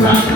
Wow.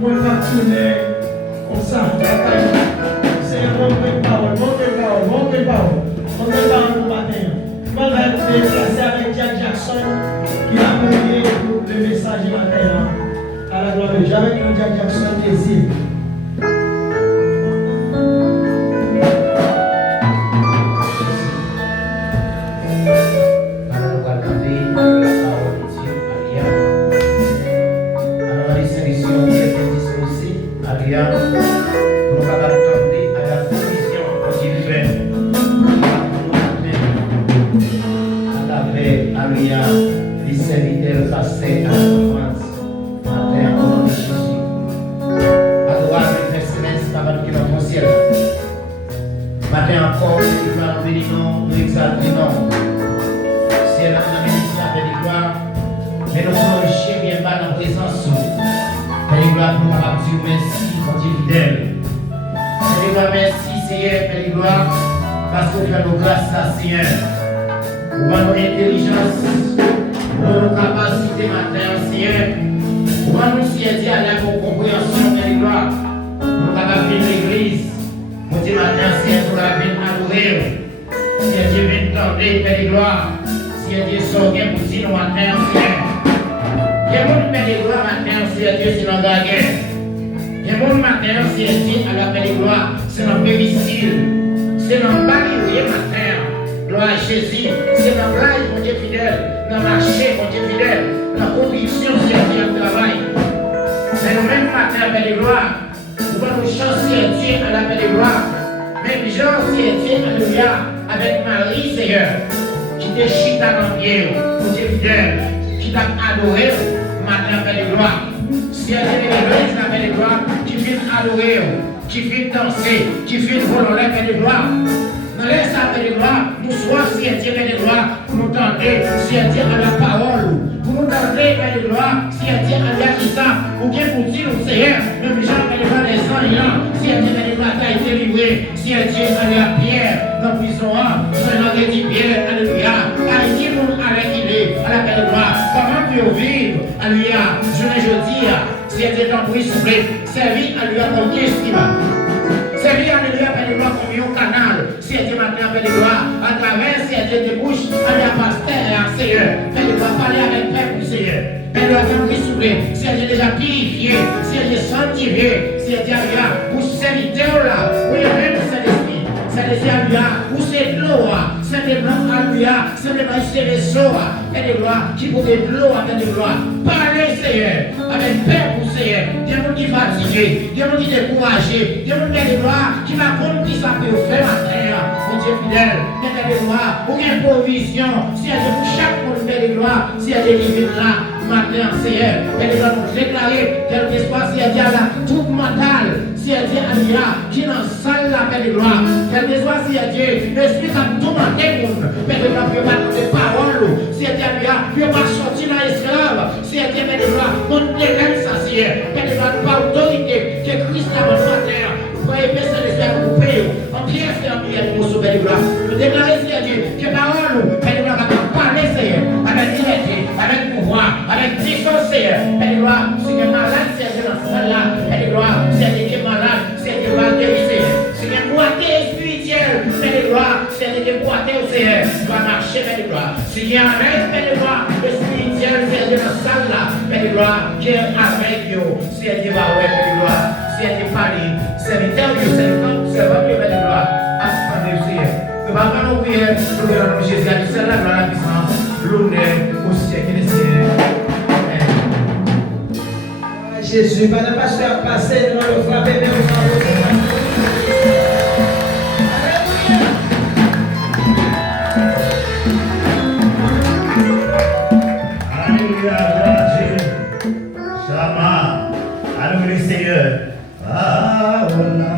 moi, je vais tourner comme ça. C'est un bon parole, bon parole pour matin. Je vais me déplacer avec Jack Jackson qui a envoyé le message du matin. À la gloire de Dieu, avec un Jack Jackson désir. Les serviteurs passés à la France, matin au nom de Jésus. Adorer les excellence avant que notre ciel. Matin encore, nous allons bénir, nous exalter, non. Si elle a amené ça avec des gloires, mais nous sommes riches bien bas dans la présence. Père de gloire, nous allons dire merci, mon Dieu fidèle. Père de gloire, merci, Seigneur, Père de gloire, parce que tu as nos grâces, là, Seigneur. Pour notre intelligence, pour nos capacités matérielles, Seigneur, pour nous, Seigneur, Dieu, à la compréhension de gloire, nous avons fait l'église, nous Dieu, matin, Seigneur, nous avons adorer, Seigneur, Dieu, vient tendre, Père de gloire, Seigneur, Dieu, sortir pour dire nous matin, Seigneur. Il y a mon Père de gloire matin, Seigneur, Dieu, c'est notre guerre. Il y a mon matin, Seigneur, Dieu, à la Père de gloire, c'est notre péricile, c'est notre balayé matin. Gloire à Jésus, c'est dans l'âge, mon Dieu fidèle, dans le marché, mon Dieu fidèle, dans la conviction, c'est le travail. C'est le même matin, Père de gloire, nous allons chanter Dieu à la paix de gloire. Même Jean, c'est Dieu, alléluia, avec Marie, Seigneur, qui te chita dans le pied, mon Dieu fidèle, qui t'a adoré, matin, Père de gloire. Si elle est l'église, la paix de gloire, qui vient adorer, qui vient danser, qui vient voler, la paix de gloire. Nous laissons la paix de gloire, nous soyons si elle Dieu de gloire, pour nous tendre, si elle Dieu à la parole, pour nous tendre, paix de gloire, si elle Dieu à la ça, pour qu'il nous dise, nous Seigneur, même Jean, paix de gloire, les enseignants, si elle Dieu de gloire, a été livré, si elle Dieu à la pierre, dans la prison, sur notre dit Pierre, alléluia, Haïti, nous à l'équilibre, à la paix de gloire, comment peut vivre, alléluia, je dis, si elle Dieu dans le souffler, servir, alléluia, comme estima. C'est bien, alléluia, Père de gloire, comme un canal. Si elle dit maintenant, Père de gloire, à travers, si elle dit des bouches, aller à pasteur et à Seigneur. Père de gloire, parler avec Père pour Seigneur. Père de gloire, comme ressouffler. Si elle est déjà purifiée, si elle est sanctifiée, si elle dit, alléluia, pour serviteur là, oui, même Saint-Esprit. Saint-Esprit, alléluia, pour c'est de l'eau, c'est de blanc, alléluia, c'est de blanc, c'est des eaux, Père de gloire, qui pour de l'eau, Père de gloire. Parlez, Seigneur, avec Père pour Seigneur. Dieu nous dit fatigué, Dieu nous dit découragé, Dieu nous dit de gloire, qui va prendre qui ça peut faire ma terre, mon Dieu fidèle, Père de gloire, pour une provision, si elle est pour chaque monde, Père de gloire, si elle est livrée là, matin, Seigneur, Père de gloire, nous déclarer, quel que soit, si elle dit à la troupe mentale, si elle dit à l'IA, qui dans la salle, la Père de gloire, quel que soit, si elle dit, l'esprit a tout manqué, Père de gloire, peut pas de paroles, si elle dit à l'IA, peut pas sortir dans l'esclave, si elle dit, Père de gloire, on dégaine ça, Seigneur, Père de gloire, par autorité, que Christ a votre terre, pour aimer ce l'esprit coupé, en pièce et en prière, nous sommes, Père de gloire, nous déclarer, Seigneur Dieu, que parole, Père de gloire, va parler, Seigneur, avec liberté, avec pouvoir, avec puissance, Seigneur, Père de gloire, si tu es malade, si tu es dans ce salle-là, Père de gloire, si tu es malade, si tu es mal guéri, Seigneur, si tu es boité spirituel, Père de gloire, si tu es boité au Seigneur, tu vas marcher, Père de gloire, si tu es avec, Père de gloire, le spirituel, si tu es dans ce salle-là, Père de gloire, qui est avec vous, si tu es Père de gloire, si tu es parlé, serviteur de servant de Père de gloire, assurez le Seigneur. Nous allons nous prier, nous allons Jésus à Dieu, la gloire, la puissance, l'honneur au siècle des siècles. Jésus, pendant que pasteur passé, nous allons frapper, mais nous allons Alléluia, gloire à Dieu. Shama, alléluia Seigneur. Ah, voilà.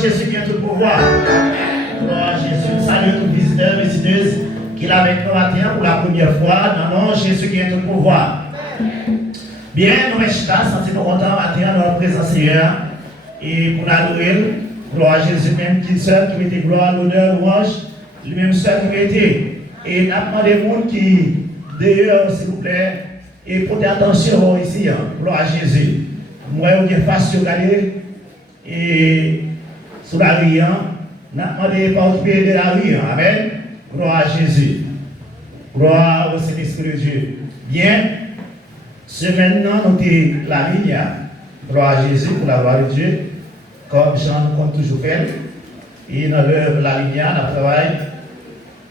Jésus qui a tout pouvoir. Gloire à Jésus. Salut tous les visiteurs, visiteuses qui est avec nous matin pour la première fois. Non, non, Jésus qui est tout pouvoir. Bien, nous sommes sentis contents matin dans la présence Seigneur. Et pour l'adorer, gloire à Jésus même qui seul qui mettait gloire, l'honneur, louange, lui-même seul qui mettait. Et nous avons des gens qui, d'ailleurs, s'il vous plaît, et portez attention ici, hein. Gloire à Jésus. Moi, je suis face sur regarder et sur la rue, nous avons demandé de participer de la rue. Amen. Gloire à Jésus. Gloire au Saint-Esprit de Dieu. Bien, ce maintenant, nous avons la ligne. Gloire à Jésus pour la gloire de Dieu. Comme Jean compte toujours fait. Et dans la ligne, nous travaillons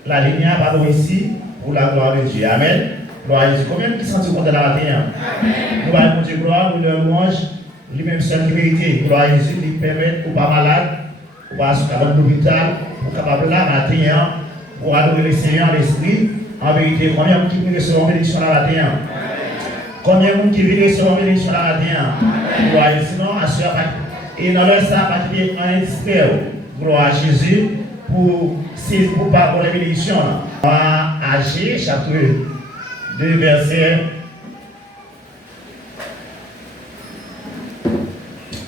la ligne, pardon, ici, pour la gloire de Dieu. Amen. Gloire à Jésus. Combien qui sont contents dans la matin? Nous allons dire gloire, nous leur mange, lui-même seul qui vérité. Gloire à Jésus, qui permet aux pas malades, aux pas à l'hôpital, pour capable là, matin, pour adorer le Seigneur, l'Esprit. En vérité, combien de gens qui recevront bénédiction la matin? Combien de gens qui recevront bénédiction la matin? Gloire à Jésus. Sinon, assure et dans leur sang, particulier en indiscret. Gloire à Jésus pour pas pour la bénédiction. Agir, chapitre 2,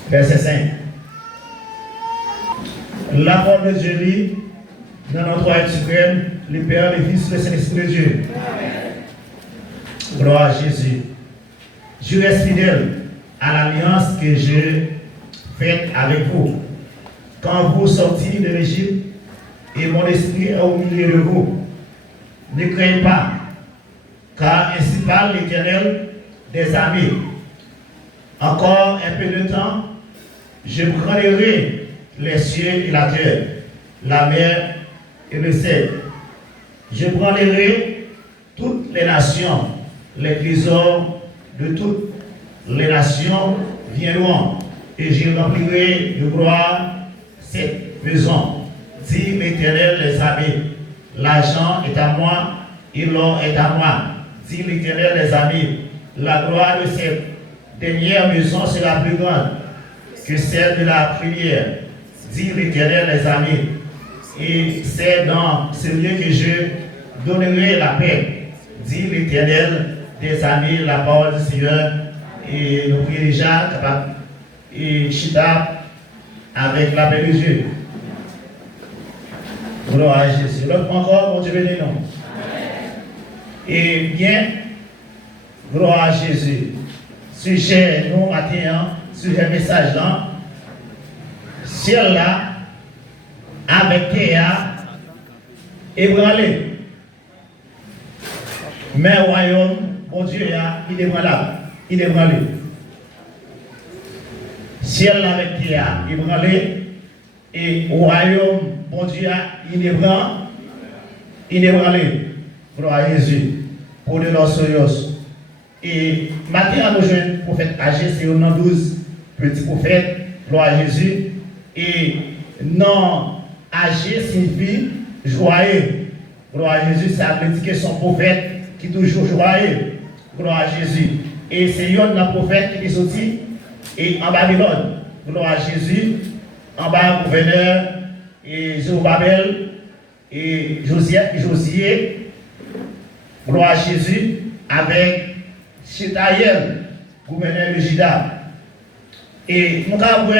verset 5. La parole de Dieu lit dans notre Roi suprême, le Père, le Fils, le Saint-Esprit de Dieu. Gloire à Jésus. Je reste fidèle à l'alliance que j'ai faite avec vous. Quand vous sortirez de l'Égypte et mon esprit est au milieu de vous, ne craignez pas, car ainsi parle l'Éternel des armées. Encore un peu de temps, je prendrai les cieux et la terre, la mer et le ciel. Je prendrai toutes les nations, les trésors de toutes les nations viendront, et je remplirai de gloire cette maison, dit l'Éternel des armées. L'argent est à moi et l'or est à moi, dit l'Éternel des armées. La gloire de cette dernière maison sera plus grande que celle de la première, dit l'Éternel des armées. Et c'est dans ce lieu que je donnerai la paix, dit l'Éternel des armées. La parole du Seigneur. Et nous prions déjà et chita avec la paix de Dieu. Gloire à Jésus. L'autre encore, mon Dieu béni nous. Et bien, gloire à Jésus. Sujet nous matin, sujet message là, ciel là, avec terre, ébranlé. Mais royaume, mon Dieu, il est ébranlable, il est ébranlé. Ciel là avec terre, ébranlé, et royaume, mon Dieu, il est ébranlé. Gloire à Jésus. Pour de l'ossoyos. Et maintenant, nous jeunes prophètes âgés, c'est au nom 12 petits prophètes, gloire à Jésus. Et non, âgé signifie joyeux. Gloire à Jésus, ça veut dire que son prophète qui est toujours joyeux. Gloire à Jésus. Et c'est un prophète qui est sorti et en Babylone. Gloire à Jésus. En bas, gouverneur, et Zorobabel, et Josier. Gloire à Jésus. Avec Chetaïel, gouverneur de Juda. Et nous avons vu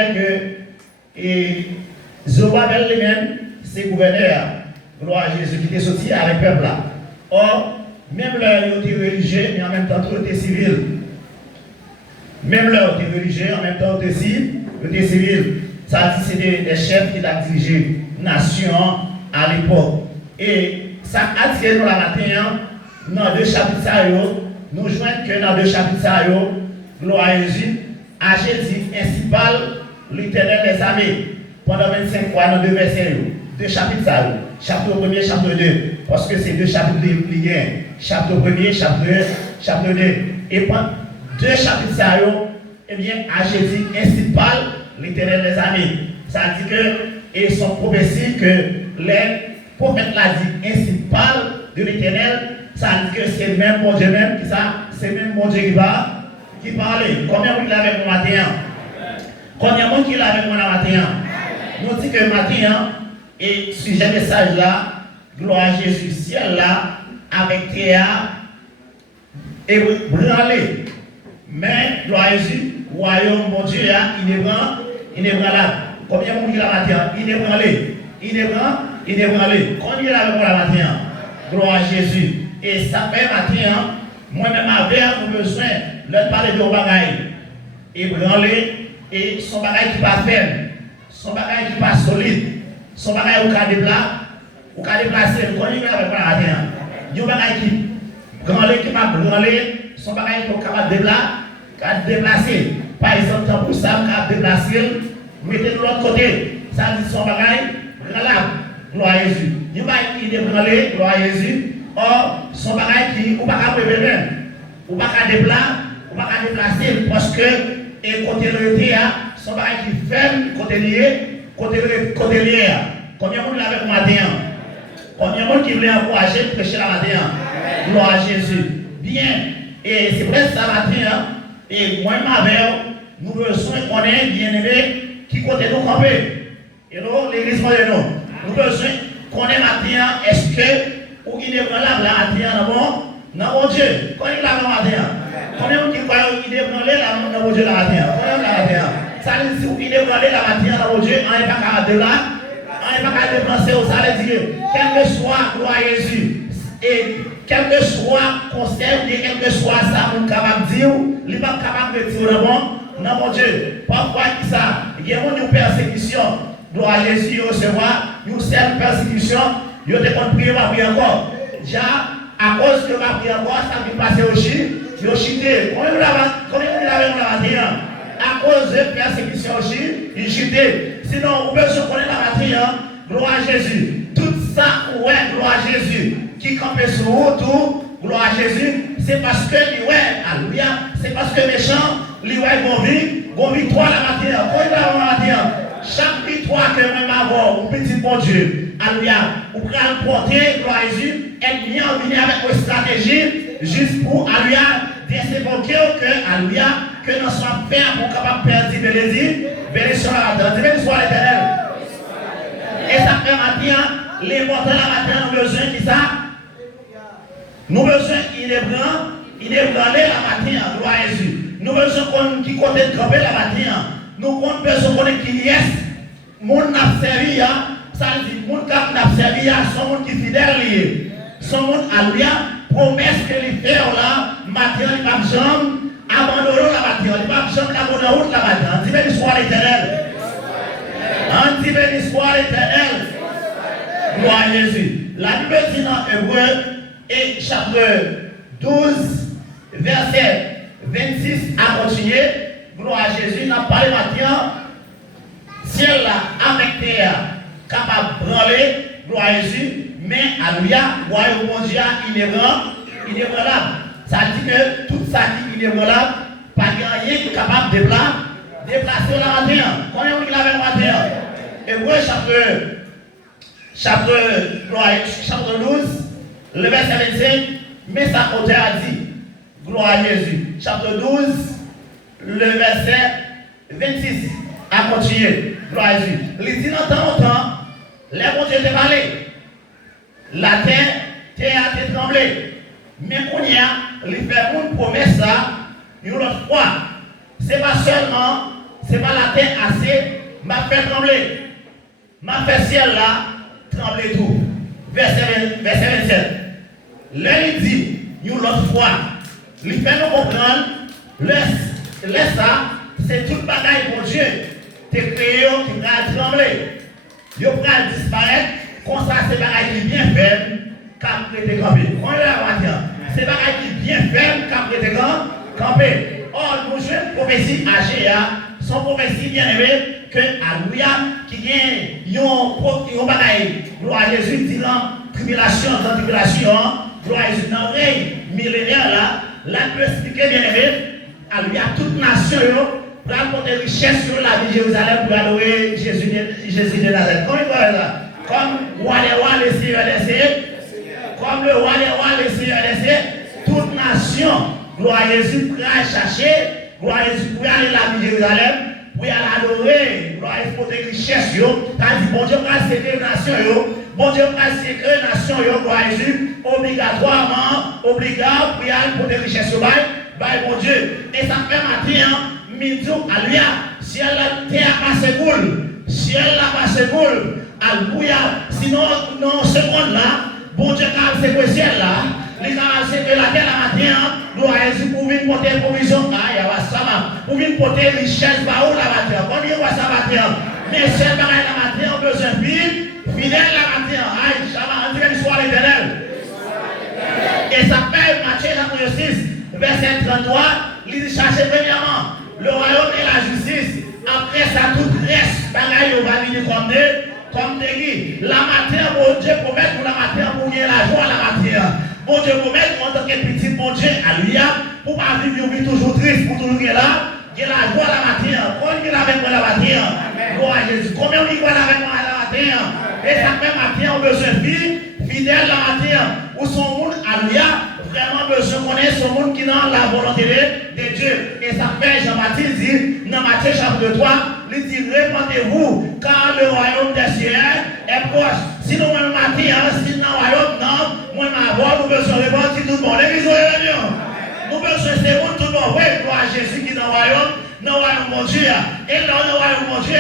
que Zorobabel lui-même, c'est gouverneur. Gloire à Jésus qui était sorti avec le peuple là. Or, même là, il était religieux, mais en même temps, il était civil. Même là, il était religieux, en même temps, il était civil. Ça dit c'est des chefs qui ont dirigé la nation à l'époque. Et ça a attiré nous la matin, dans deux chapitres, nous joignons que dans deux chapitres, gloire à Jésus, Agé dit, ainsi parle l'Éternel des armées, pendant 25 fois dans deux versets, deux chapitres, chapitre 1er, chapitre 2, parce que c'est deux chapitres liés, chapitre 1er, chapitre 1, chapitre 2. Et pendant deux chapitres, eh bien, Agé dit, ainsi parle l'Éternel des armées. Ça dit que, et son prophétie que les prophètes l'a dit, ainsi parle de l'Éternel, ça dit que c'est même mon Dieu même, c'est même mon Dieu qui parle. Combien vous l'avez avec moi matin? Combien de monde qui l'a avec moi matin? Nous dit que matin, Et sujet message là, gloire à Jésus, ciel là, avec terre, et branlé. Mais, gloire à Jésus, royaume, mon Dieu, il est branlable. Combien de monde qui l'a matin? Il est branlé. Il est branlé. Combien il est avec moi la matin? Gloire à Jésus. Et ça fait matin, moi-même avec, nous besoin de parler de nos bagailles. Et branlé, et son bagaille qui pas ferme, son bagaille qui pas solide, son bagaille au cas ou cas déplacer, vous connaissez avec moi la matin. Il y a un bagaille qui branlé, qui m'a branlé, son bagaille qui est capable de déplacer. Par exemple, pour ça, on déplacer, mettez de l'autre côté. Ça dit son bagaille, branlable, gloire à Jésus. Il y a un bagaille qui est branlé, gloire à Jésus. Or, son bagaille qui, ou pas qu'à prévenir, ou pas qu'à déplacer, parce que, et côté le théâtre, son bagaille qui ferme, côté lié. Combien de monde avec moi matin? Combien de monde qui voulait encourager, prêcher la matin? Gloire à Jésus. Bien, et c'est vrai ça matin, et moi et ma mère, nous besoin qu'on ait bien aimé, qui côté nous camper. Et nous, l'église de nous. Nous besoin qu'on ait matin, est-ce que, ou il est valable la matin, non, mon Dieu, quand il a la matin, quand il croit qu'il est valable la mon Dieu la matin, ça veut dire qu'il est valable la matin, mon Dieu, on n'est pas capable de là, on n'est pas capable de penser au ça veut dire, quel que soit, gloire à Jésus, et quel que soit concept, et quel que soit ça, on est capable de dire, il n'est pas capable de dire, non, mon Dieu, parfois, qui ça, il y a une persécution, gloire à Jésus, recevoir, une seule persécution. Yo te compte prier ma prière encore. Déjà, à cause que ma prière encore, ça vient passer au chute. Yo chuté. Combien vous l'avez matin? À cause de persécution au chute, il chuté. Sinon, vous pouvez se connaître la matin. Gloire à Jésus. Tout ça, ouais, gloire à Jésus. Qui campait sur vous, tout, gloire à Jésus. C'est parce que, ouais, alléluia. C'est parce que méchant, lui, ouais, bon victoire la matin. Combien vous l'avez matin? Chaque victoire que moi m'avoir, mon petit bon Dieu, alléluia, vous pouvez le porter, gloire à Jésus, et bien venir avec une stratégie, juste pour, alléluia, désévoquer que, alléluia, que nous soyons faits pour capable de perdre les désir, bénédiction la matin, bénédiction l'éternel. Et ça fait matin, les mortels la matin, nous besoin de ça. Nous besoin, il est branlé la matin, gloire à Jésus. Nous besoin qu'on qui côté de camper la matin. Nous comptons personne qui est, mon n'a servi, ça veut dire, mon cap n'a servi, son monde qui est fidèle, son monde alléluia, promesse que les faire là, matin, il va jamais abandonner la matin, il va jamais abandonner la matin. Dis béni soit l'éternel. Dis béni soit l'éternel. Gloire à Jésus. La Bible dit dans Hébreu, et chapitre 12, verset 26 à continuer. Gloire à Jésus, n'a pas le matin, ciel là, avec terre, capable de branler, gloire à Jésus, mais alléluia, royaume mondial, il est branlable. Ça dit que tout ça qui est branlable, pas rien qui est capable de déplacer la matin. Combien on l'a avec matin? Et oui, chapitre 12, le verset 25, mais ça auteur a dit, gloire à Jésus, chapitre 12, le verset 26 à continuer. Gloire à Jésus. Il dit dans temps, les bons dieux étaient parlé. La terre a été tremblée. Mais qu'on y a, il fait une promesse là, une autre fois. Ce n'est pas seulement, ce n'est pas la terre assez, m'a fait trembler. M'a fait ciel là, trembler tout. Verset 27. Là, il dit, une autre fois, il fait nous comprendre, laisse ça, c'est toute bagaille pour Dieu. Tes créés qui vont trembler. Ils vont disparaître. Comme ça, c'est bagaille qui bien ferme, quand tu es campé. On est là, c'est bagaille qui bien ferme, quand tu es campé. Or, nous jouons une prophétie âgée, son prophétie bien aimée, que alléluia, qui vient, ils ont bagaille. Gloire à Jésus, dit tribulation, dans tribulation, gloire à Jésus, dans le règne millénaire là, là, peut expliquer bien aimé. Alléluia, toute nation, pour apporter richesse sur la vie de Jérusalem pour adorer Jésus de Nazareth. Comment il va là? Comme roi des rois, le Seigneur des Seigneurs, comme le roi des rois, le Seigneur des Seigneurs, toute nation, gloire à Jésus, pour aller chercher, gloire à Jésus, pour aller à la vie de Jérusalem, pour y aller adorer, pour exporter richesse, t'as dit, bon Dieu, va sécréter les nations, bon Dieu, va sécréter les nations, gloire à Jésus, obligatoirement, obligatoire, pour y aller pour des richesses, bon Dieu. Et ça fait matin, midi, alléluia, si elle a terre passé boule, si elle a passé boule, alléluia, sinon, non, ce monde-là, bon Dieu, quand c'est quoi ciel là, les gars, c'est que la terre la matin, gloire à Jésus, pour venir porter provision, pour venir porter richesse, bah où la matin, quand il voit ça matin, mais c'est pareil la matin, on besoin de fidèle la matin, aïe, ça va, on dirait l'histoire éternelle. Et ça fait Matthieu chapitre 6, verset 33, il dit chercher premièrement le royaume et la justice, après ça tout reste, pareil, on va venir comme des la matière, bon Dieu, promet pour la matière, pour gagner la joie la matière. Bon Dieu, promet en tant que petit bon Dieu, alléluia, pour pas vivre une vie toujours triste, pour toujours gagner la joie la matière. Quand il est avec moi la matière, gloire à Jésus. Combien on y voit avec moi la matière? Et ça fait matière, on besoin de vie, fidèle la matière, où son monde, alléluia, vraiment besoin de connaître son monde qui est dans la volonté de Dieu. Et ça fait Jean-Baptiste dit, dans Matthieu chapitre 3, il dit, répandez-vous, car le royaume des cieux est proche. Sinon, moi, matin, si dans le royaume, non, moi, ma voix, nous besoin de répandre tout le monde. L'église est nous besoin de répandre tout le monde. Oui, gloire à Jésus qui est dans le royaume mon Dieu. Et dans le royaume mon Dieu,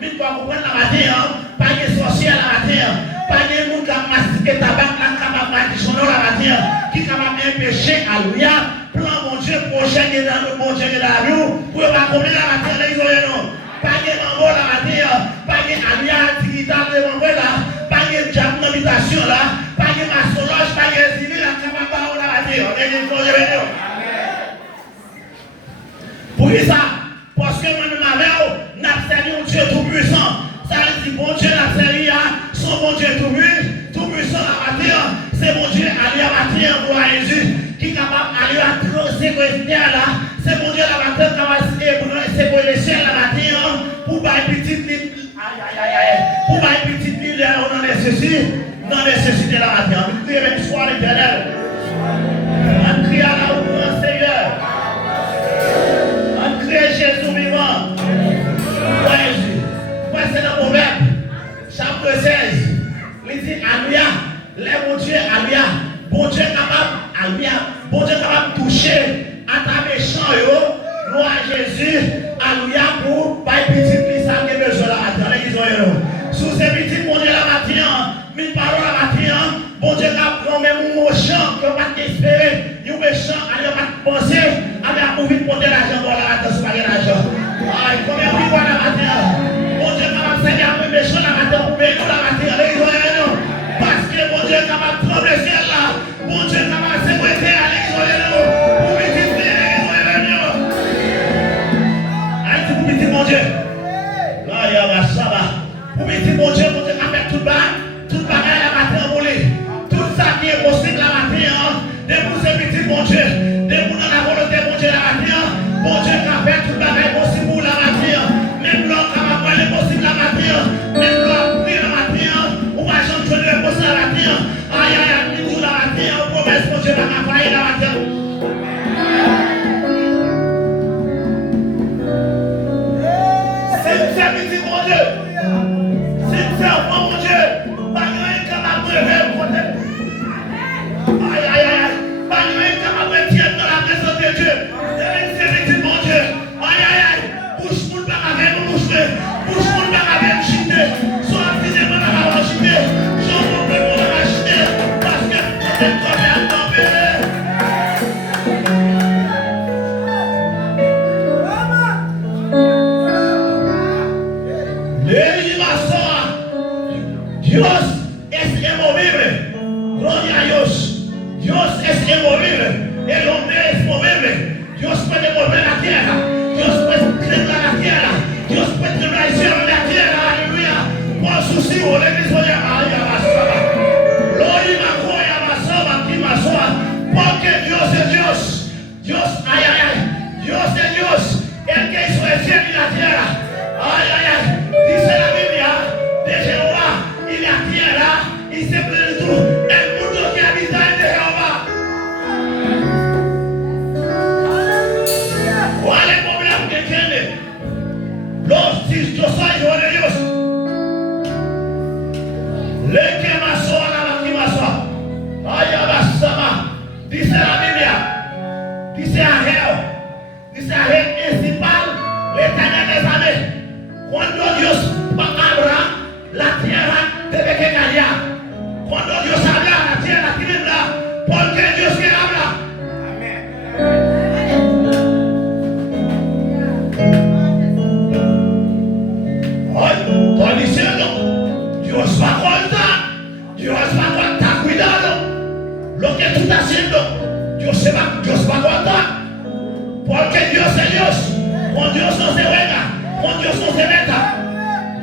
mais tu vas comprendre la matin, pas de sorcier à la matin, pas de monde qui a mastiqué tabac, qui a capable de son la matin, qui est capable de pécher, alléluia. Plan mon Dieu, prochain qui est dans le bon Dieu qui est dans la rue, pour ne pas comprendre la matin, l'église non. Pas de mambo la matin, pas de alliance digitale de mambo là, pas de diable d'habitation là, pas de maçonnage, pas de civil là, capable de la matin, l'église non. Pour ça, parce que moi, nous avons servi un Dieu tout-puissant. Ça veut dire, bon Dieu, n'a servi son bon Dieu tout-puissant la matière. C'est bon Dieu, aller à la matière, gloire à Jésus, qui est capable d'aller à sécurité là. C'est bon Dieu, la matière, qui c'est pour les ciels, la matière, pour faire une petite ligne. Pour faire une petite ligne, on a nécessité de la matière. On crie avec l'histoire éternelle. On crie à la haute, Seigneur. On crie Jésus vivant. Ouais, Jésus. C'est dans le Proverbe, chapitre 16. Il dit, alléluia, les bon Dieu, alléluia, bon Dieu capable, alléluia, bon Dieu capable de toucher à ta méchant, gloire à Jésus, alléluia, pour pas une petite liste à qui besoin la matin, l'église, sous ces petites, bon Dieu la matin, mille paroles la matin, bon Dieu capable, même un méchant, qui va t'espérer, un méchant, allez, va te penser, allez, pour vite porter l'argent, pour la matin, c'est pas l'argent. Aïe, combien on voit la matin? Bon Dieu capable de faire un méchant la matin pour payer la matin, les gens, parce que bon Dieu capable de prendre le ciel là, bon Dieu capable de sécurité à l'église, pour multiplier les gens. Aïe, pour multiplier mon Dieu. Là, il y a ma saba. Pour multiplier mon Dieu capable de tout bagaille la matin pour lui. Tout ça qui est possible la matin, depuis ce petit mon Dieu, depuis dans la volonté mon Dieu la matin, bon Dieu capable de tout bagaille possible pour la matin. Même l'homme capable de possible la matin, même l'homme prie la matin, ou va changer de possible la matin. Aïe, aïe, aïe, tout la matin, on promesse mon Dieu va travailler la matin. C'est petit mon Dieu. C'est enfant mon Dieu. Pas rien capable de faire pour te. Aïe, aïe, aïe. Pas rien capable de tirer dans la présence de Dieu. C'est petit mon Dieu. Aïe, aïe, aïe. Bouche pour le bac avec nous boucher. Bouche pour le bac avec nous chiter. Soit physiquement la main chiter. Soit pour le monde la chiter. Parce que c'est comme un tombé. Dios es inmovible. Gloria a Dios. Dios es inmovible. El hombre es movible. Dios puede mover la tierra. Dios puede temblar la tierra. Dios puede temblar el cielo de la tierra. Aleluya. Por sus hijos, la iglesia de Ayabasaba. Lo iba a Ayabasaba, Kimasoa. Porque Dios es Dios. Dios, ay, ay, ay. Dios es Dios. El que hizo el cielo y la tierra. Ay, ay, ay. Dice la Biblia de Jehová y la tierra. haciendo, Dios va a contar. Porque Dios es Dios. Con Dios no se juega, con Dios no se meta.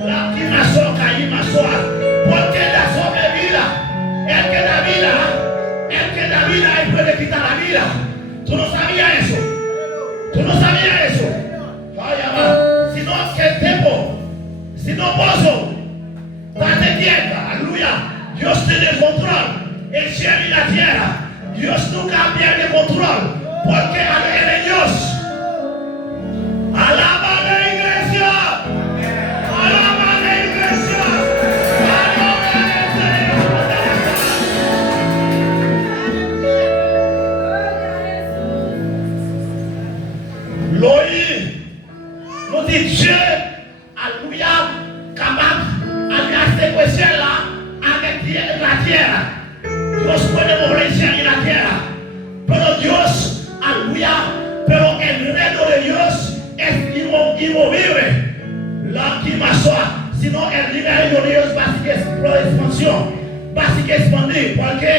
La que más soca y más soa. Porque la sobrevida, el que da vida, él puede quitar la vida. Tú no sabías eso. Tú no sabías eso. Ay, amado. Si no, que el tiempo, si no pozo, date quieta, aleluya. Dios tiene el control, el cielo y la tierra. Dios nunca pierde el control, porque Él es Dios. Alaba a la iglesia. Alaba a la iglesia. Alaba a la iglesia. L'oï, nous dit Dieu, alléluia, capable de séquestrer là avec la terre. Dios puede mover el cielo y la tierra. Pero Dios, aleluya, pero el reino de Dios es inmovible. La que masó, sino el reino de Dios va a seguir por expansión, va a seguir expandir, porque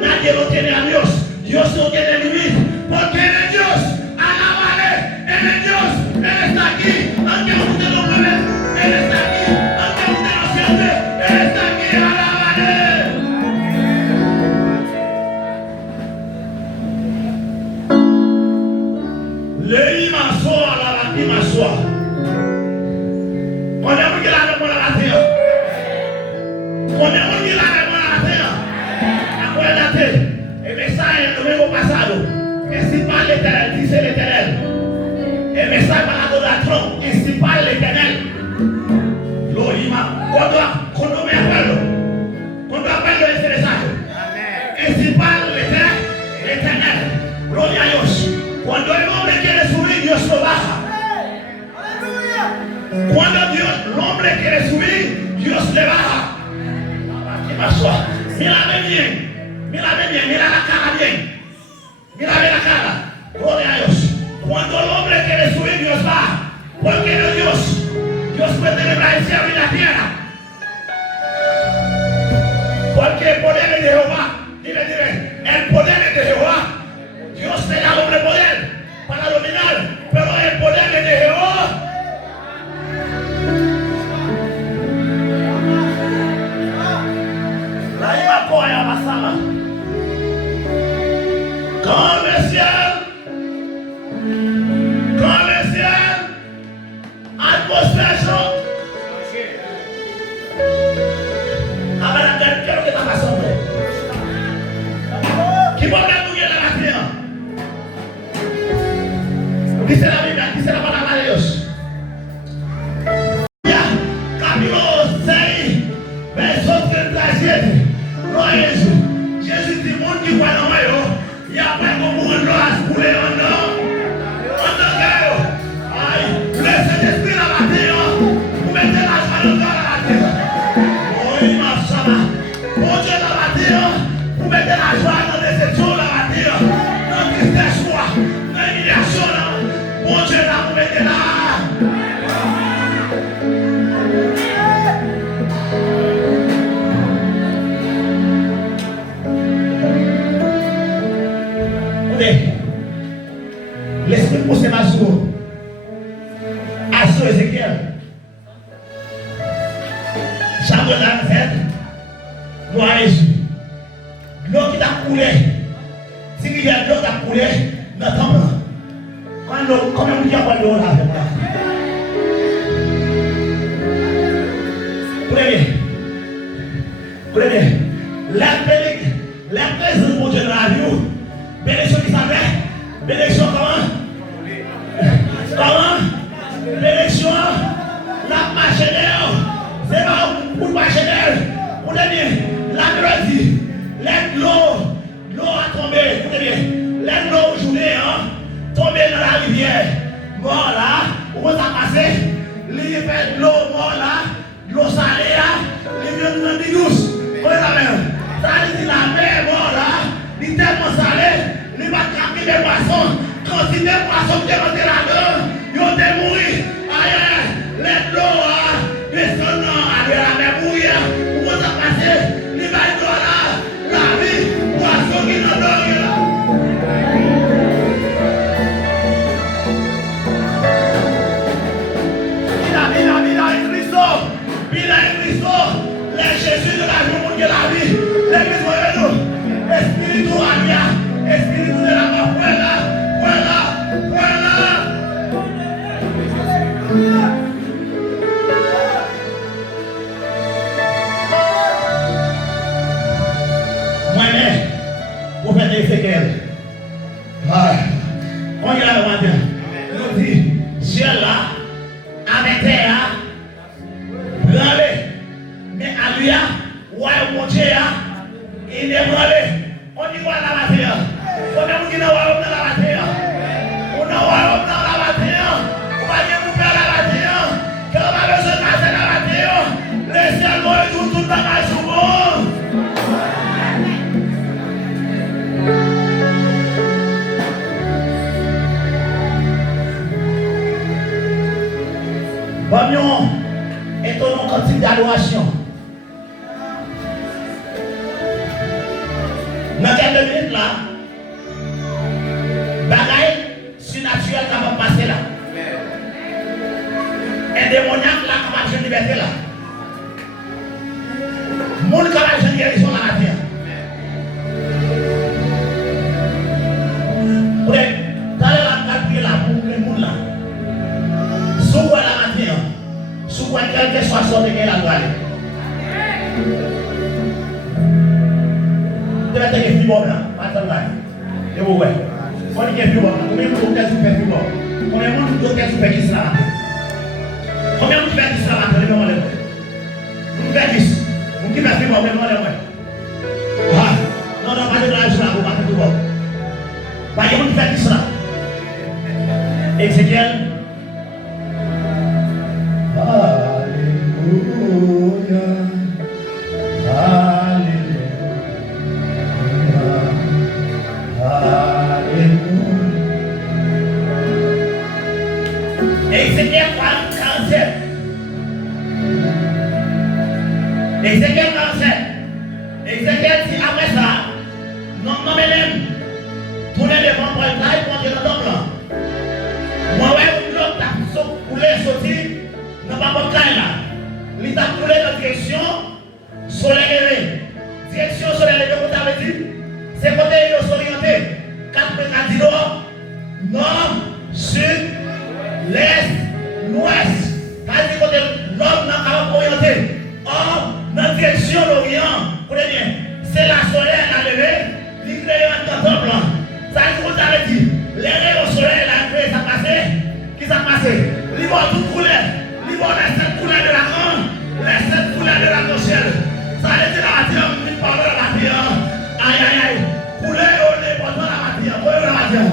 nadie lo tiene a Dios. Dios no tiene límite, porque Él es Dios. Alábale, Él es Dios, Él está aquí, aunque usted no lo ve, Él está aquí, aunque usted no siente, Él está aquí, alábale. Leí más soa, la batí más soa. Podemos que la vemos la batida. Podemos que la vemos la batida. Acuérdate, el mensaje el domingo pasado, principal l'Éternel, dice l'Éternel. El mensaje para la Trump, principal l'Éternel. Lo ima, cuando me acuerdo ese mensaje, principal l'Éternel, gloria a Dios. Cuando el hombre quiere subir, Dios lo baja. Cuando el hombre quiere subir, Dios le baja. ¿Qué pasó? Mírame bien, mira la cara bien. Mírame la cara. Gloria a Dios. Cuando el hombre quiere subir, Dios baja. Porque no es Dios. Dios puede celebrar el cielo y la tierra. Porque el poder es de Jehová. Dile, el poder es de Jehová. Dios te da al hombre poder para dominar, pero el poder es de Jehová. La iba coya pasaba. Comercial, atmosfera. A ver, ¿qué es lo que está pasando? ¿Qué va a hablar tú en la batalla? Dice la Biblia, dice la palabra de Dios. Ya, capítulo 6, verso 37. No es eso. Jesús dice, mon qui voit dans moi, y a pas como un ras pour les hondo. Hondo que ay, le Saint-Esprit la batalla. Vous mettez la joie dans la batalla. Oui, ma sama. Bon Dieu la batalla. Vous mettez la joie dans les études la batalla. Dans tristesse, dans l'humiliation. Bon Dieu là, vous mettez là. L'esprit pousse ma sourd. Assure Ézéchiel. Chambre de fête. Gloire à Jésus. L'eau qui t'a coulé. Si il y a de l'eau qui t'a coulé, n'attends pas. Quand on dit à l'eau là, Prenez. La présence de Dieu dans la vie. Bénédiction qui s'appelle. Bénédiction comment? Bénédiction. La machinaire. C'est pas pour machinaire. Vous voyez bien. La mélodie. L'eau a tombé. Vous voyez bien. L'eau aujourd'hui, tombé dans la rivière. Mort là. Où ça passé? L'eau mort là. L'eau salée là. Les vieux nous douce. Vous voyez la mer. Ça dit la mer mort là. Alléluia. Ouais, mon Dieu, il est brûlé. On y voit la matière. On est qui dans la matière. On a dans la matière. On va dire vous faire la matière. Quand on a besoin de passer la matière, laissez-moi tout le bagage sur vous. Bamion, étonnant quantité d'adoration. Dans quelques minutes là, bagaille surnaturel qui va passer là. Un démoniaque là qui va jouer liberté là. Monde qui va jouer guérison là la terre. Ouais, d'aller la prier là pour le monde là. Sous quoi la matière, sous quoi quelque soit sorte de la doit aller. Tu vas te faire du bon là, pas de mal. Et vous voyez, on dit que du bon, combien de gens qui fait du bon, combien de gens qui fait du salat, combien de gens qui fait du salat, le même le vous faites du, vous qui fait du bon, le même le ah, non, non, pas de grâce là, vous pas de bon. Pas de gens qui fait du salat. Ézéchiel. Alléluia. Ézéchiel 47. Ézéchiel 47. Ézéchiel dit après ça, non, non, mais même, tournez devant pour le taille pour dire le nom là. Moi, ouais, l'autre t'a coulé, sorti, n'a pas de taille là. Il t'a coulé dans la direction soleil levé. Direction soleil levé, vous avez dit, c'est côté il est orienté. 4 mètres nord, sud, l'est, l'ouest. C'est-à-dire que l'homme n'a pas orienté. Or, dans la direction de l'Orient, écoutez bien, c'est la soleil à lever, il crée un temps blanc. Ça veut dire que vous avez dit, les rayons au soleil, la nuit, ça passait. Qui ça passait? Ils vont tout couler. Ils vont les 7 couleurs de la grande, les 7 couleurs de la gauchelle. Ça veut dire la matière, une parole de la matière. Aïe, aïe, aïe. Couler, on est portant la matière. Vous voyez la matière?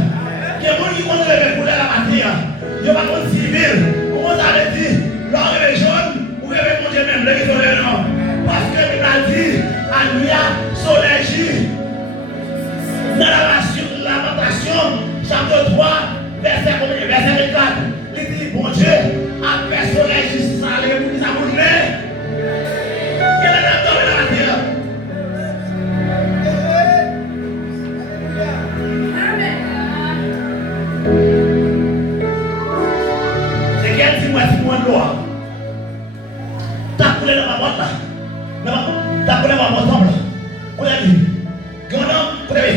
Il y a des gens qui vont couler la matière. Il y a pas de civil. Comment ça veut dire? L'or est jaune, ou bien mon Dieu même, les non. Parce que il a dit, Alléluia, soleil, dans la lamentation, chapitre 3, verset 24. Il dit, bon Dieu, après soleil, ça allait vous dire, ça vous lève. Quel est le temps de la matière? C'est quel dis-moi de loi? T'as coulé dans ma boîte là. T'as coulé dans ma boîte là. On a dit, grand prévé.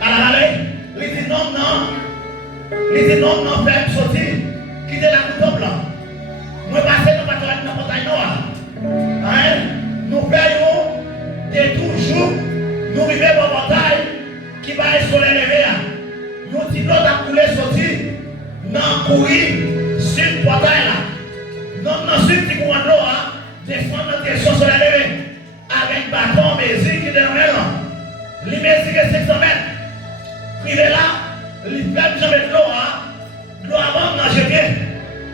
À la vallée, il dit non, non. Il dit non, non, frère, sortir. Quittez la couteau blanc. Nous passons dans la montagne noire. Hein? Nous payons de toujours. Nous vivons dans la montagne qui va être sur les lever. Nous disons à couler sortir. Non, courir sur le portail là. Non, non, sur le petit courant d'eau. Défendre notre question sur les lever. Avec bâton, Mézi qui est dans là. Il mesure 500 mètres. Il est là. Il fait jamais de l'eau. L'eau avant de nager bien.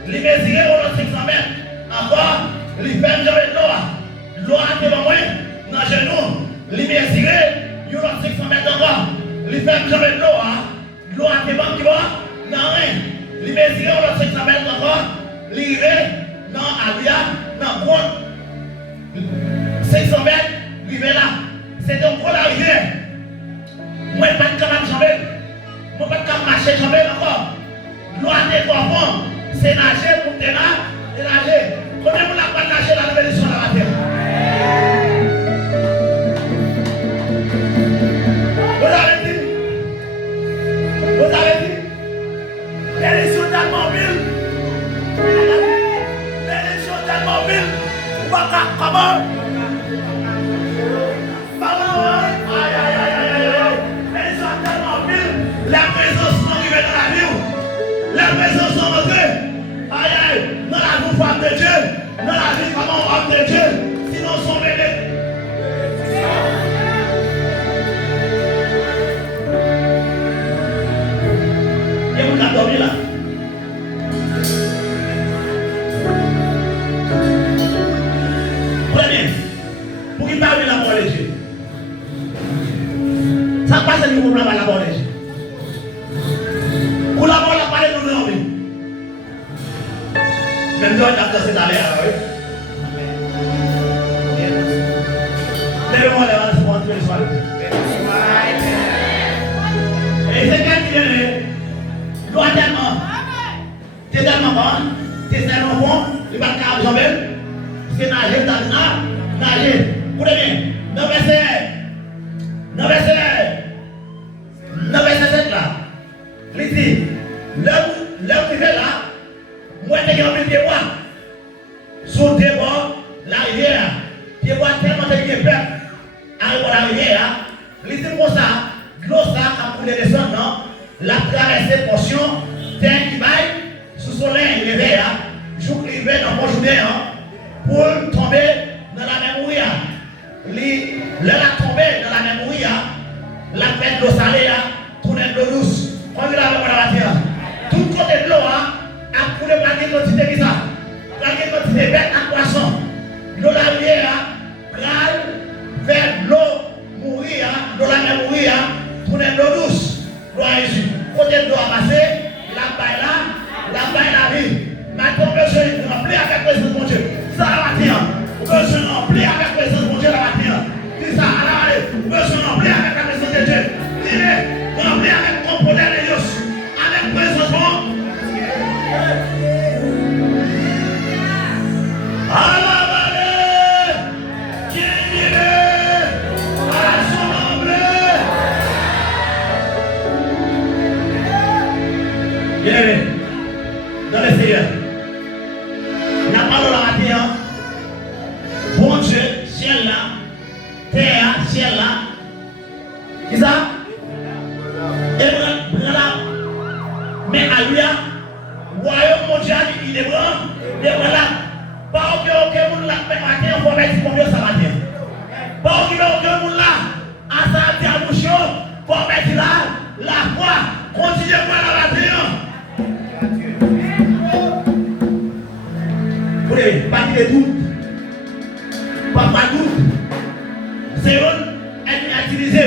Il mesure 500 mètres. Encore, il fait jamais de l'eau. L'eau a devant moi. Dans genou. Il mesure 500 mètres encore. Il fait jamais de l'eau. L'eau a devant qui va. Non, rien. Il mesure 500 mètres encore. Il est dans Abia. Dans Gouan. 500 mètres. Il est là. C'est donc pour la rivière. Moi, je ne peux pas jamber. Je ne peux pas marcher jamber encore. L'eau a été profond. C'est nager pour te nager. Combien vous n'avez pas nagé dans la bénédiction de la terre? Vous avez dit? Vous avez dit? Bénédiction d'Almobile. Bénédiction d'Almobile. Comment? La présence non arrivée dans la vie. La présence non rentrée. Aïe aïe. Dans la bouffe de Dieu. Dans la vie comme homme de Dieu. Sinon, son bébé Ça passe au niveau de la bonne. Pour la bonne, la parole de nous. Même toi, tu as dansé dans l'air, oui. Lève-moi les mains, c'est pour entrer le soir. Et c'est quand tu es loin tellement. Tu es tellement bon, tu es tellement bon, il va te absorber. C'est nager, nager. Pour les bien, 9 verset 7 là. Il dit, l'homme qui fait là, moi je suis en train de voir. Sur des bords, la rivière, qui voit tellement de peuple, arrive à la rivière, il dit comme ça, l'eau ça a coulé des sons, non? La traversée portion, terre qui baille, sous soleil, il est là, jour qui va dans mon journée, pour tomber dans la même rouille. Là, la tombé dans la même rouille, la fête de l'eau salée, tourner de l'eau douce. Quand il a la matière, tout côté de l'eau a coulé par une quantité qui ça, par une quantité bête à poisson. L'eau la rivière, vers l'eau mourir, l'eau la même mourir, tourner de l'eau douce. Gloire à Jésus. Côté de l'eau a passé, la paille la vie. Maintenant, besoin de remplir avec la présence de mon Dieu. Ça la matière. Besoin de remplir avec la présence de mon Dieu la matière. Dis ça, allez, besoin de remplir avec la présence de Dieu. Dis-le, remplir avec mon poder de Dieu. Avec présence de mon bien-aimé, dans le Seigneur, la parole la matière, bon Dieu, ciel là, terre, ciel là, qui ça? Et voilà, mais à lui, royaume mondial, il est grand, et voilà, pas aucun monde là, mais matin, on va mettre combien ça matin. Pas aucun monde là, à sa diabotion, pour mettre là, la foi, continuez à la matin. Pas de doute, pas de doute. C'est un utilisé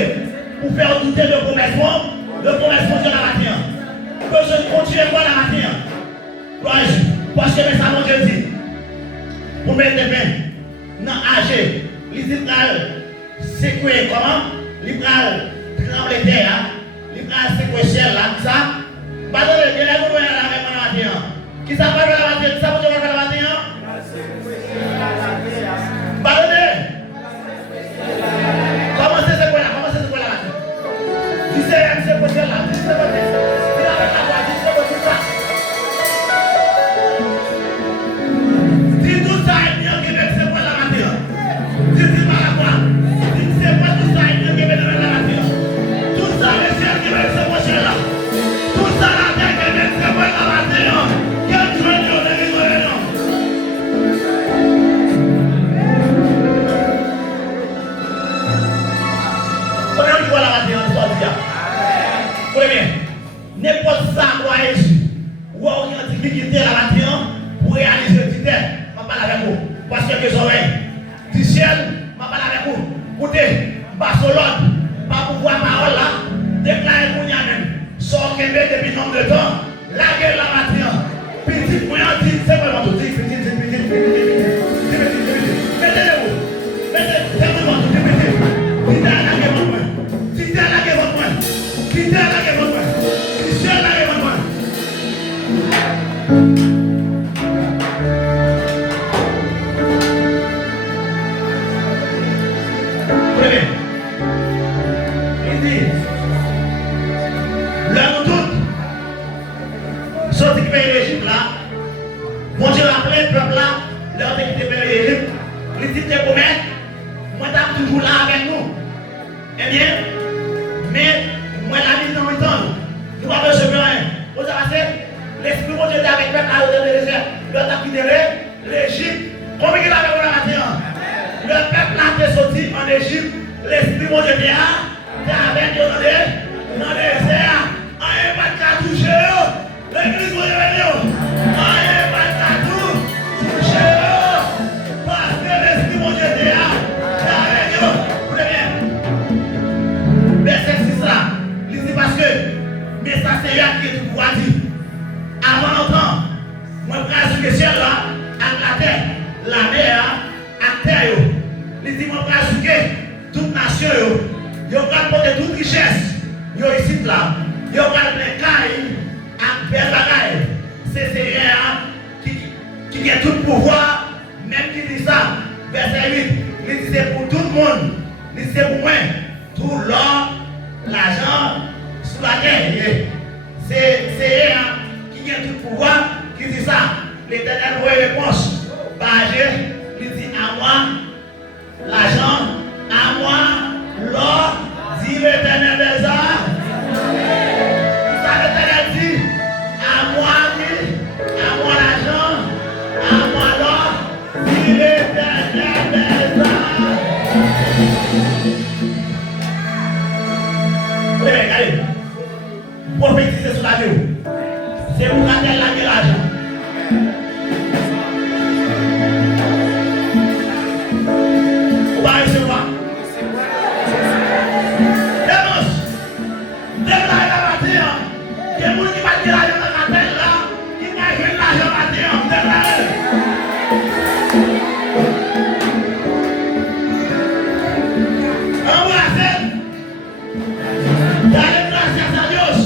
pour faire douter le promessement de la matière. Que je continue à voir la matière. Parce que ça mon Dieu dit, pour mettre des mains dans l'âge, l'Israël, c'est quoi comment? L'Israël tremble terre, l'Israël c'est quoi ciel là, ça? Pas de le bien, vous voyez la matière. Qui ça va faire la matière? Qui ça va faire la matière? Comment c'est quoi là? Tu sais, c'est quoi là? Tu sais quoi là? Tu sais quoi ça? Dis tout ça et bien que c'est quoi la matière? Dis pas quoi? Dis c'est pas tout ça et bien que c'est la matière. Tout ça, le ciel qui va se prochain là. Tout ça, la terre qui va se quoi la matière. Quel Dieu nous délivre non? N'importe ça, ou on a dit qu'il était la matière pour réaliser le titre, je parle avec vous. Parce que les oreilles du ciel, je parle avec vous. Écoutez, Barcelone, pas pouvoir parole là, déclarer pour nous-mêmes. Sans qu'il y ait depuis nombre de temps, la guerre la matière. Petit point, c'est vraiment tout. Petit. Mettez-le-vous. C'est vraiment tout. Petit. Quittez la guerre votre point. Quittez la guerre votre point. Quittez la guerre votre point. Quittez la guerre votre point. Il dit, l'homme tout, sorti qui paye l'Égypte là, bon Dieu rappelé le peuple là, l'homme qui paye l'Égypte, il dit tes promesses, moi t'as toujours là avec nous. Eh bien, mais moi la vie dans le temps, nous avons besoin de rien. Vous savez, l'Esprit de Dieu est avec le peuple à l'autre des déserts, l'autre a quitté l'Égypte, combien il avait la matin? Le peuple a été sorti en Égypte, l'Esprit de Dieu est avec Dieu dans le désert, rien pas de toucher, l'église de Dieu rien pas de toucher, parce que l'Esprit de Dieu est avec Dieu. Verset 6 vite. C'est pour tout le monde. C'est pour moi. Tout l'or, l'argent, sous la terre. C'est elle qui a tout pouvoir qui dit ça. L'Éternel nous réponse. Bagé, il dit à moi, l'argent, à moi, l'or, dit l'Éternel des arts. Ça l'Éternel dit, à moi, oui, à moi l'argent, à moi l'or, dit l'Éternel des arts. Oui, regardez, prophétiser sur la vie. C'est pour garder la vie l'argent. Vous allez recevoir. Démos, déclarez la matin. Il y a des gens qui va dire l'argent dans la tête là, qui va jouer l'argent matin. Déclarez. Embrassez. Dale gracias a Dios.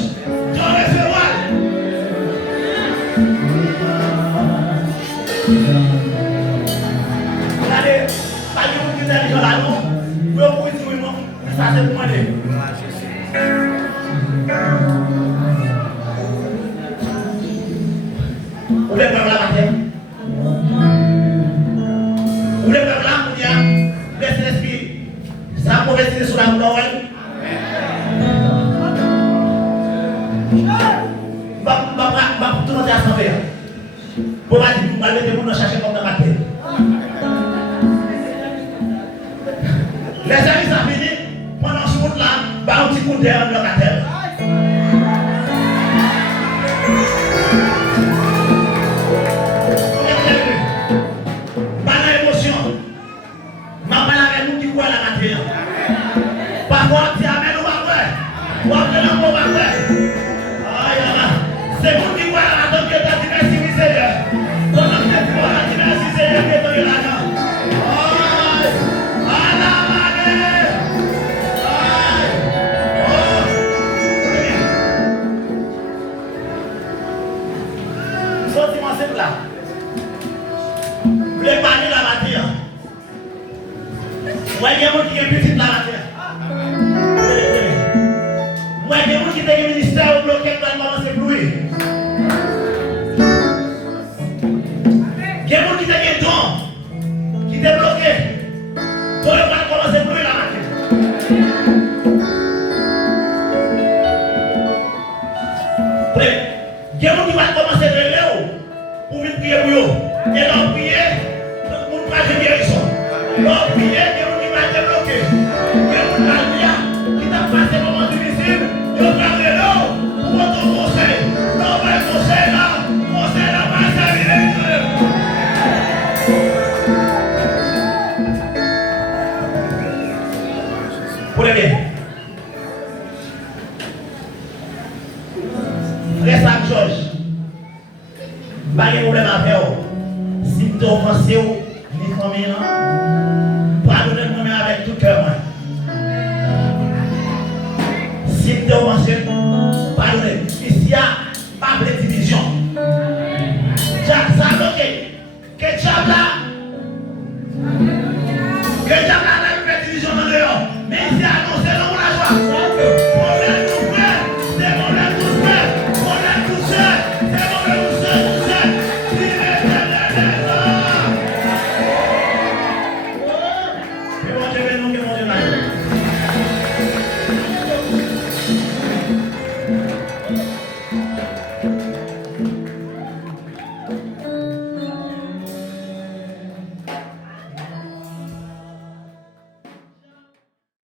Yo recevoir. Regardez, pas de monde qui est dans la nous. Vous pouvez dire oui, ça c'est pour moi. Vous voulez faire la matière? Vous voulez faire la matière? Laissez l'esprit. Ça prophétise sur la parole. Tout le monde est assemblé. Pour moi, vous allez mettre chercher comme dans ma tête. Les amis, ça finit. Pendant ce monde-là, un petit coup d'air dans la terre. Pas d'émotion. Maman avec nous qui croit la matière. Parfois, tu amènes au bagage. Ou amènes au bagage. C'est vous qui voyez la donne que tu as dit merci, Seigneur. Pendant que tu as dit merci, Seigneur, que tu as donné l'argent. Sentiment simple là. Vous voulez parler la matière. Moi, il y a des gens qui ont petit la matière. Moi, il y a des gens qui ont un ministère bloqué pour commencer à flouer. Il y a des gens qui ont un don qui est bloqué. Pour ne pas commencer à flouer la matière. Il y a des gens qui vont commencer à lever pour venir prier pour eux. Et leur prier, pour ne pas gérer ils sont. Leur prier, il y a des gens qui vont être bloqués. Il y a des gens qui t'a passé un moment difficile. Ils vont parler là pour votre conseil. Non, pas le conseil là. Conseil là, pas ça, il est. Pour les bien.